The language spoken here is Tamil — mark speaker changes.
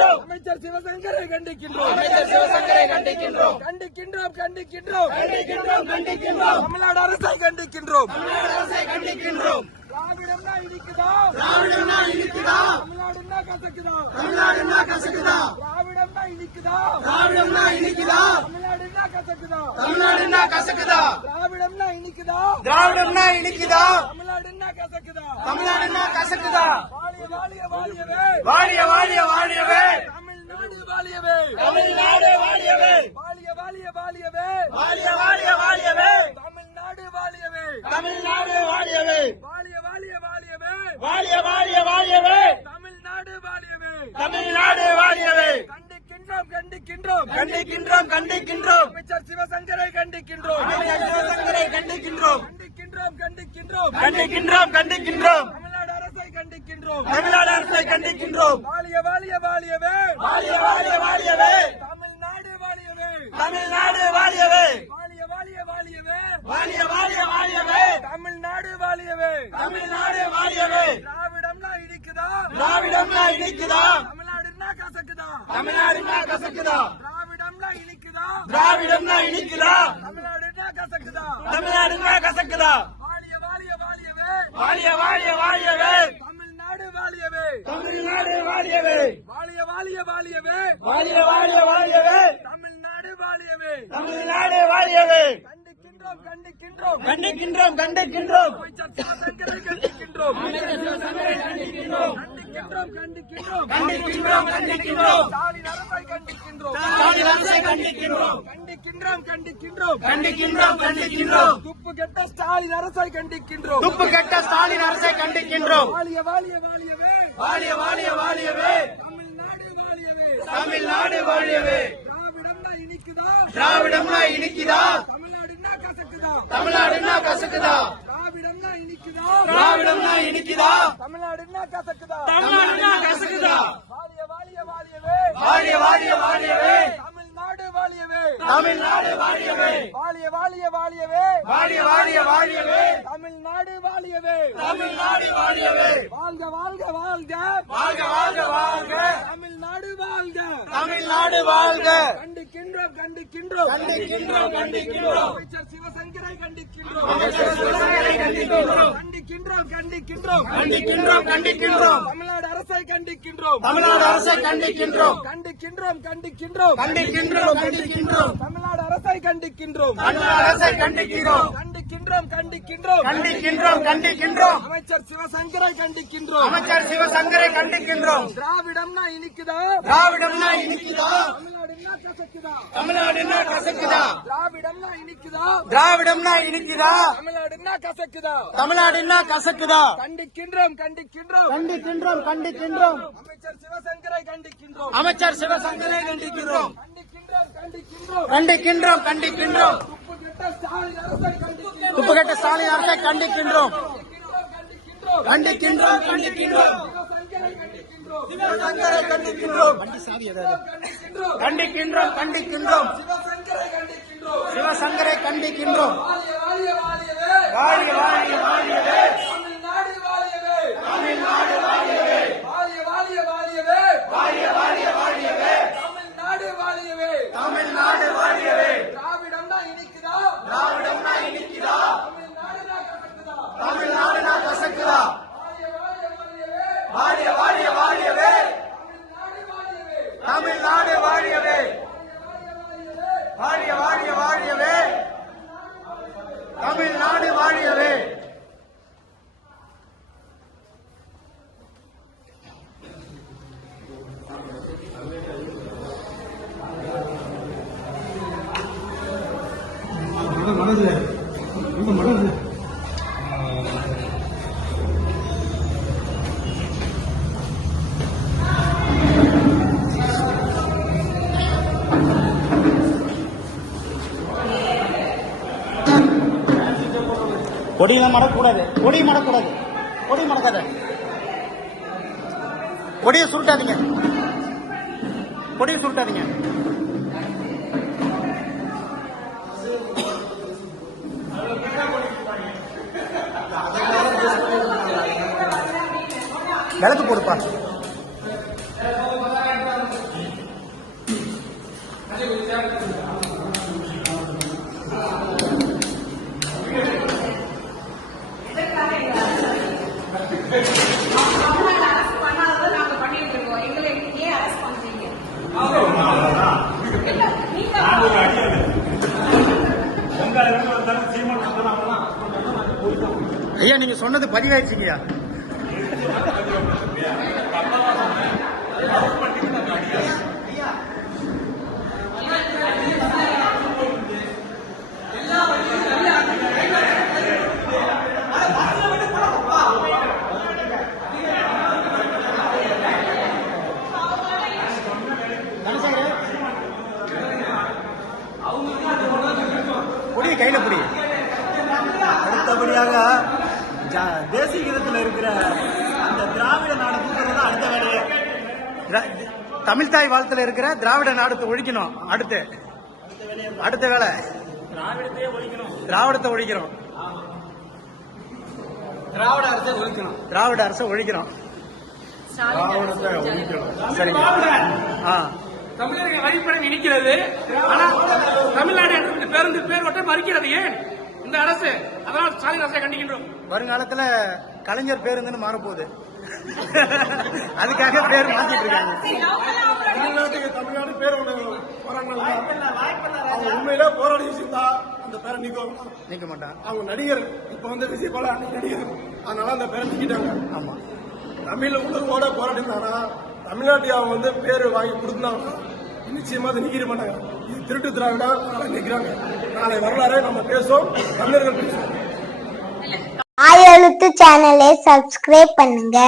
Speaker 1: கண்டிக்கின்றோம்.
Speaker 2: அமைச்சர் சிவசங்கரை கண்டிக்கின்றோம்.
Speaker 1: அமைச்சர் சிவசங்கரை கண்டிக்கின்றோம்.
Speaker 2: கண்டிக்கின்றோம் கண்டிக்கின்றோம்.
Speaker 1: கண்டிக்கின்றோம் கண்டிக்கின்றோம்.
Speaker 2: தமிழ்நாடு அரசை கண்டிக்கின்றோம்.
Speaker 1: தமிழ்நாடு அரசை கண்டிக்கின்றோம்.
Speaker 2: திராவிடம்னா இடிக்குதா?
Speaker 1: திராவிடம்னா இனிக்குதா
Speaker 2: தமிழ்நாடுன்னா கசக்குதா?
Speaker 1: தமிழ்நாடுன்னா கசக்குதா?
Speaker 2: திராவிடம்னா இனிக்குதா
Speaker 1: திராவிடம்னா இனிக்குதா
Speaker 2: தமிழ்நாடுன்னா கசக்குதா?
Speaker 1: தமிழ்நாடுன்னா கசக்குதா?
Speaker 2: திராவிடம்னா இனிக்குதா?
Speaker 1: திராவிடம்னா இனிக்குதா?
Speaker 2: தமிழ்நாடுன்னா கசக்குதா?
Speaker 1: தமிழ்நாடுன்னா கசக்குதா?
Speaker 2: வாழிய வாழிய வாழியவே.
Speaker 1: வாழிய வாழிய வாழியவே.
Speaker 2: தமிழ்நாடு வாழியவே வாழிய வாழிய வாழியவே
Speaker 1: வாழிய வாழிய வாழியவே
Speaker 2: தமிழ்நாடு வாழியவே
Speaker 1: தமிழ்நாடு வாழியவே
Speaker 2: வாழிய வாழிய வாழியவே
Speaker 1: வாழிய வாழிய வாழியவே
Speaker 2: தமிழ்நாடு வாழியவே
Speaker 1: தமிழ்நாடு வாழியவே
Speaker 2: கண்டிக்கின்றோம் கண்டிக்கின்றோம்.
Speaker 1: கண்டிக்கின்றோம் கண்டிக்கின்றோம்.
Speaker 2: அமைச்சர் சிவசங்கரை கண்டிக்கின்றோம்.
Speaker 1: அமைச்சர் சிவசங்கரை கண்டிக்கின்றோம்.
Speaker 2: கண்டிக்கின்றோம் கண்டிக்கின்றோம்.
Speaker 1: கண்டிக்கின்றோம் கண்டிக்கின்றோம்.
Speaker 2: தமிழ்நாடு அரசை கண்டிக்கின்றோம். வாழிய வாழிய வாழியவே
Speaker 1: வாழிய வாழிய வாழியவே
Speaker 2: தமிழ்நாடு வாழியவே
Speaker 1: தமிழ்நாடு வாழியவே
Speaker 2: வாழிய வாழிய வாழியவே
Speaker 1: வாழிய வாழிய வாழியவே
Speaker 2: தமிழ்நாடு வாழியவே
Speaker 1: தமிழ்நாடு வாழியவே
Speaker 2: திராவிடம்னா இடிக்குதா?
Speaker 1: திராவிடம்னா இனிக்குதா
Speaker 2: தமிழ்நாடுன்னா கசக்குதா?
Speaker 1: தமிழ்நாடுன்னா கசக்குதா?
Speaker 2: திராவிடம்னா இனிக்குதா?
Speaker 1: திராவிடம்னா இனிக்குதா?
Speaker 2: தமிழ்நாடுன்னா கசக்குதா?
Speaker 1: தமிழ்நாடுன்னா கசக்குதா?
Speaker 2: வாழிய வாழிய வாழியவே
Speaker 1: வாழிய வாழிய வாழியவே
Speaker 2: தமிழ்நாடு வாழியவே வாழிய வாழிய வாழியவே
Speaker 1: வாழிய வாழிய வாழியவே
Speaker 2: தமிழ்நாடு வாழியவே
Speaker 1: தமிழ்நாடு வாழியவே
Speaker 2: கண்டிக்கின்றோம் கண்டிக்கின்றோம்.
Speaker 1: கண்டிக்கின்றோம் கண்டிக்கின்றோம்.
Speaker 2: கண்டிக்கின்றோம். கண்டிக்கின்றோம். கண்டிக்கின்றோம்
Speaker 1: கண்டிக்கின்றோம்.
Speaker 2: துப்பு கெட்ட ஸ்டாலின் அரசை கண்டிக்கின்றோம்.
Speaker 1: துப்பு கெட்ட ஸ்டாலின் அரசை கண்டிக்கின்றோம்.
Speaker 2: வாழிய வாழிய வாழியவே
Speaker 1: வாழிய வாழிய வாழியவே
Speaker 2: தமிழ்நாடு வாழியவே திராவிடம்னா இனிக்குதா? தமிழ்நாடுன்னா கசக்குதா? திராவிடம்னா இனிக்குதா? தமிழ்நாடுன்னா கசக்குதா?
Speaker 1: தமிழ்நாடுன்னா கசக்குதா
Speaker 2: வாழிய வாழிய வாழியவே தமிழ்நாடு வாழியவே
Speaker 1: தமிழ்நாடு வாழியவே
Speaker 2: வாழிய வாழிய வாழியவே
Speaker 1: வாழிய வாழிய வாழியவே
Speaker 2: தமிழ்நாடு வாழியவே
Speaker 1: தமிழ்நாடு வாழியவே
Speaker 2: வாழ்க வாழ்க. வாழ்க.
Speaker 1: வாழ்க வாழ்க வாழ்க.
Speaker 2: தமிழ்நாடு வாழ்க.
Speaker 1: தமிழ்நாடு வாழ்க.
Speaker 2: கண்டிக்கின்றோம் கண்டிக்கின்றோம்.
Speaker 1: கண்டிக்கின்றோம் கண்டிக்கின்றோம்.
Speaker 2: அமைச்சர் சிவசங்கரை கண்டிக்கின்றோம்.
Speaker 1: அமைச்சர் சிவசங்கரை கண்டிக்கின்றோம்.
Speaker 2: கண்டிக்கின்றோம் கண்டிக்கின்றோம்.
Speaker 1: கண்டிக்கின்றோம் கண்டிக்கின்றோம்.
Speaker 2: தமிழ்நாடு அரசை கண்டிக்கின்றோம்.
Speaker 1: தமிழ்நாடு அரசை கண்டிக்கின்றோம்.
Speaker 2: கண்டிக்கின்றோம் கண்டிக்கின்றோம்.
Speaker 1: கண்டிக்கின்றோம் கண்டிக்கின்றோம்.
Speaker 2: தமிழ்நாடு அரசை கண்டிக்கின்றோம்.
Speaker 1: தமிழ்நாடு அரசை கண்டிக்கிறோம்
Speaker 2: கண்டிக்கின்றோம் கண்டிக்கின்றோம்.
Speaker 1: கண்டிக்கின்றோம் கண்டிக்கின்றோம்.
Speaker 2: அமைச்சர் சிவசங்கரை கண்டிக்கின்றோம்.
Speaker 1: அமைச்சர் சிவசங்கரை கண்டிக்கின்றோம்.
Speaker 2: திராவிடம்னா இனிக்குதா?
Speaker 1: திராவிடம்னா இனிக்குதா?
Speaker 2: தமிழ்நாடுன்னா கசக்குதா? திராவிடம்னா இனிக்குதா?
Speaker 1: திராவிடம்னா இனிக்குதா?
Speaker 2: தமிழ்நாடுன்னா கசக்குதா?
Speaker 1: தமிழ்நாடுன்னா கசக்குதா?
Speaker 2: கண்டிக்கின்றோம் கண்டிக்கின்றோம்.
Speaker 1: கண்டிக்கின்றோம் கண்டிக்கின்றோம்.
Speaker 2: அமைச்சர் சிவசங்கரை கண்டிக்கின்றோம்.
Speaker 1: அமைச்சர் சிவசங்கரை
Speaker 2: கண்டிக்கின்றோம். கண்டிக்கின்றோம்
Speaker 1: கண்டிக்கின்றோம். கண்டிக்கின்றோம்
Speaker 2: கண்டிக்கின்றோம்.
Speaker 1: துப்பு கெட்ட ஸ்டாலின் அரசை கண்டிக்கின்றோம்.
Speaker 2: கண்டிக்கின்றோம் கண்டிக்கின்றோம்.
Speaker 1: கண்டிக்கின்றோம். கண்டிக்கின்றோம்
Speaker 2: சிவசங்கரை கண்டிக்கின்றோம்.
Speaker 1: சிவசங்கரை கண்டிக்கின்றோம்
Speaker 2: வாழிய வாழிய வாழியவே
Speaker 1: வாழிய வாழிய வாழியவே
Speaker 2: தமிழ்நாடு வாழியவே
Speaker 1: தமிழ்நாடு வாழியவே
Speaker 2: வாழிய வாழிய வாழியவே
Speaker 1: வாழிய வாழிய வாழியவே
Speaker 2: தமிழ்நாடு வாழியவே
Speaker 1: தமிழ்நாடு வாழியவே
Speaker 2: திராவிடம்னா இனிக்குதா
Speaker 1: திராவிடம்னா இனிக்குதா
Speaker 2: தமிழ்நாடுனா கசக்குதா
Speaker 1: தமிழ்நாடுனா கசக்குதா
Speaker 2: வாழிய வாழிய வாழியவே
Speaker 1: வாழிய வாழிய வாழியவே
Speaker 2: தமிழ்நாடு வாழியவே
Speaker 1: தமிழ்நாடு வாழியவே வாழிய வாழிய வாழியவே தமிழ்நாடு வாழியவே. மனது மனது கொடியெல்லாம் மடக்கூடாது. கொடி மடக்கூடாது. கொடி மடக்காத. கொடியை சுருட்டாதீங்க. கொடியை சுருட்டாதீங்க. விளக்கு போடுப்பா. Thank. சொன்னது பதிவாயிடுச்சுங்கய்யா. புடி கையில புடி.
Speaker 3: அடுத்தபடியாக தேசிய கீதத்தில் இருக்கிற அந்த திராவிட நாடு தூக்குறது தான் அடுத்த வேலையே.
Speaker 1: திரா- தமிழ் தாய் வாழ்த்துல இருக்கிற திராவிட நாடத்தை ஒழிக்கணும் அடுத்து. அடுத்த வேலை.
Speaker 3: திராவிடத்தையே ஒழிக்கணும்.
Speaker 1: திராவிடத்தை ஒழிக்கிறோம்
Speaker 2: திராவிட அரசை ஒழிக்கணும்.
Speaker 1: திராவிட அரசை ஒழிக்கிறோம் சரிங்க. ஆ.
Speaker 4: தமிழர்கள் வழிபடம் இனிக்கிறது ஆனா தமிழ்நாடு பேருந்து பேர் ஒட்ட மறுக்கிறது ஏன்? இந்த அரசு அதனால் ஸ்டாலின் அரசை கண்டிக்கின்றோம்.
Speaker 1: வருங்காலத்துல கலைஞர் பேருந்துன்னு மாறப்போகுது. அதுக்காக பேர் மாத்திட்டு இருக்காங்க.
Speaker 5: தமிழ்நாடு பேர் அவங்க உண்மையில போராடி இருந்தா அந்த பேரை நீக்குவாங்க
Speaker 1: நீக்க மாட்டான்
Speaker 5: அவங்க நடிகர் இப்ப வந்து விஜய் பாலா நடிகர். அதனால அந்த பேரை நீக்கிட்டாங்க.
Speaker 1: ஆமா.
Speaker 5: தமிழ் உணர்வோட போராடி இருந்தானா தமிழ்நாட்டை அவங்க வந்து பேர் வாங்கி கொடுத்தாங்கன்னா நிச்சயமா அதை நீக்கிட மாட்டாங்க. இது திருட்டு திராவிடா அதனால நிக்கிறாங்க. நாளை வரலாறு நம்ம பேசுவோம். தமிழர்கள் பேசுவோம்.
Speaker 6: ஆயெழுத்து சேனலை சப்ஸ்கிரைப் பண்ணுங்க.